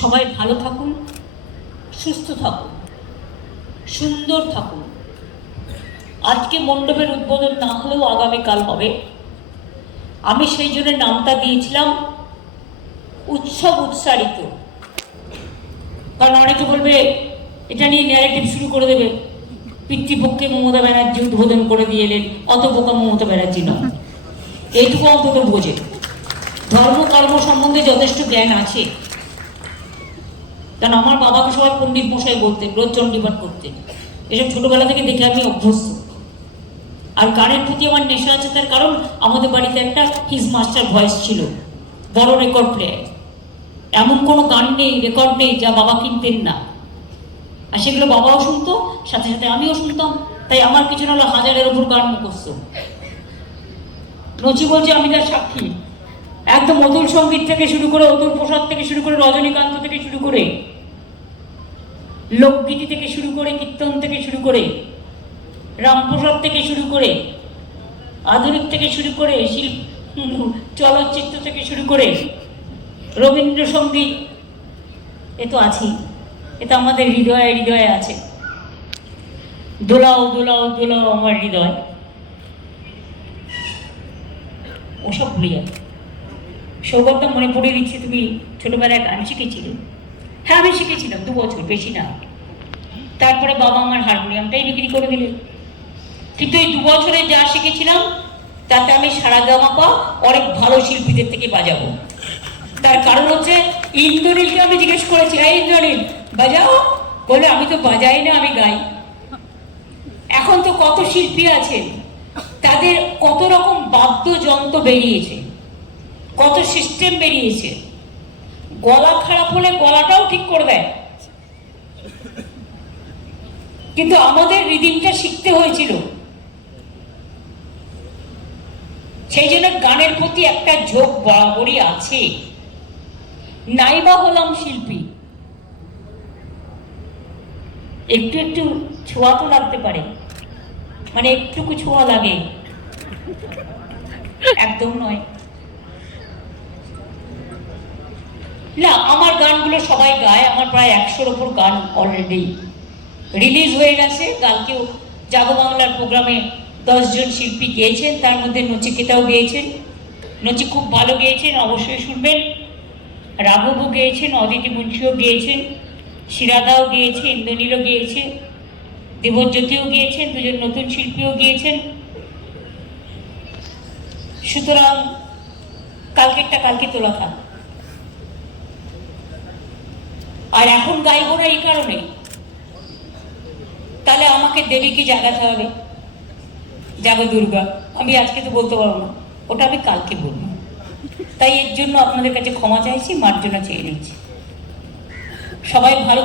সবাই ভালো থাকুন, সুস্থ থাকুন, সুন্দর থাকুন। আজকে মণ্ডপের উদ্বোধন না হলেও আগামীকাল হবে। আমি সেই জন্য নামটা দিয়েছিলাম, উৎসব উৎসারিত। কারণ অনেকে বলবে, এটা নিয়ে ন্যারেটিভ শুরু করে দেবে। পিতৃপক্ষে মমতা ব্যানার্জি উদ্বোধন করে দিয়ে এলেন অত বোকা মমতা ব্যানার্জি নয় এইটুকু অন্তত বোঝে। ধর্ম কর্ম সম্বন্ধে যথেষ্ট জ্ঞান আছে। কারণ আমার বাবাকে সবাই পণ্ডিত মশাই বলতেন রোজ চণ্ডীপাঠ করতেন এসব ছোটবেলা থেকে দেখে আমি অভ্যস্ত। আর গানের প্রতি আমার নেশা আছে, তার কারণ আমাদের বাড়িতে একটা হিজ মাস্টার ভয়েস ছিল, বড় রেকর্ড প্লেয়ার। এমন কোনো গান নেই, রেকর্ড নেই যা বাবা কিনতেন না। আর সেগুলো বাবাও শুনতো, সাথে সাথে আমিও শুনতাম। তাই আমার কিছু না হলো হাজারের ওপর গান মুখস্থ। নচি বলছে, আমি তার সাক্ষী। একদম অতুল সংগীত থেকে শুরু করে, অতুল প্রসাদ থেকে শুরু করে, রজনীকান্ত থেকে শুরু করে লোকগীতি থেকে শুরু করে, কীর্তন থেকে শুরু করে, রামপ্রসাদ থেকে শুরু করে, আধুনিক থেকে শুরু করে শিল্প চলচ্চিত্র থেকে শুরু করে, রবীন্দ্রসঙ্গীত, এ তো আছেই। এ তো আমাদের হৃদয়ে হৃদয়ে আছে। দোলাও দোলাও দোলাও আমার হৃদয়। ওসব ভুলে যাবে সৌগত মনে পড়ে দিচ্ছে তুমি ছোটবেলায় গান শিখেছিলে। হ্যাঁ আমি শিখেছিলাম, দু বছর, বেশি না। তারপরে বাবা আমার হারমোনিয়ামটাই বিক্রি করে দিলেন। কিন্তু এই দু বছরে যা শিখেছিলাম, তাতে আমি সারা গামাপা অনেক ভালো শিল্পীদের থেকে বাজাবো। তার কারণ হচ্ছে, ইন্দ্রনীলকে আমি জিজ্ঞেস করেছি হ্যাঁ ইন্দ্রনীল, বাজাও? বলে, আমি তো বাজাই না, আমি গাই। এখন তো কত শিল্পী আছেন, তাদের কত রকম বাদ্যযন্ত্র বেরিয়েছে, কত সিস্টেম বেরিয়েছে। গলা খারাপ হলে গলাটাও ঠিক করে দেয় কিন্তু আমাদের রিদিমটা শিখতে হয়েছিল। সেই জন্য গানের প্রতি একটা ঝোঁক বরাবরই আছে। নাইবা হলাম শিল্পী। একটু একটু ছোঁয়া তো লাগতে পারে। মানে একটুকু ছোঁয়া লাগে। একদম নয়। না, আমার গানগুলো সবাই গায়, আমার প্রায় একশোর ওপর গান অলরেডি রিলিজ হয়ে গেছে। কালকেও জাগো বাংলার প্রোগ্রামে দশজন শিল্পী গেয়েছেন, তার মধ্যে নচিকেতাও গেয়েছেন। নচি খুব ভালো গেয়েছেন, অবশ্যই শুনবেন। রাঘবও গেয়েছেন, অদিতি মুন্সিও গেয়েছেন, শিরাদাও গেয়েছে, ইন্দ্রনীলও গেয়েছে, দেবজ্যোতিও গিয়েছেন, দুজন নতুন শিল্পীও গিয়েছেন। সুতরাং, কালকেরটা কালকে তোলা থাক। আর এখন গাইব না এই কারণে তাহলে আমাকে দেবীকে জাগাতে হবে? জাগো দুর্গা, আমি আজকে তো বলতে পারব না। ওটা আমি কালকে বলব। তাই এর জন্য আপনাদের কাছে ক্ষমা চাইছি, মার্জনা চেয়ে নিচ্ছি। সবাই ভালো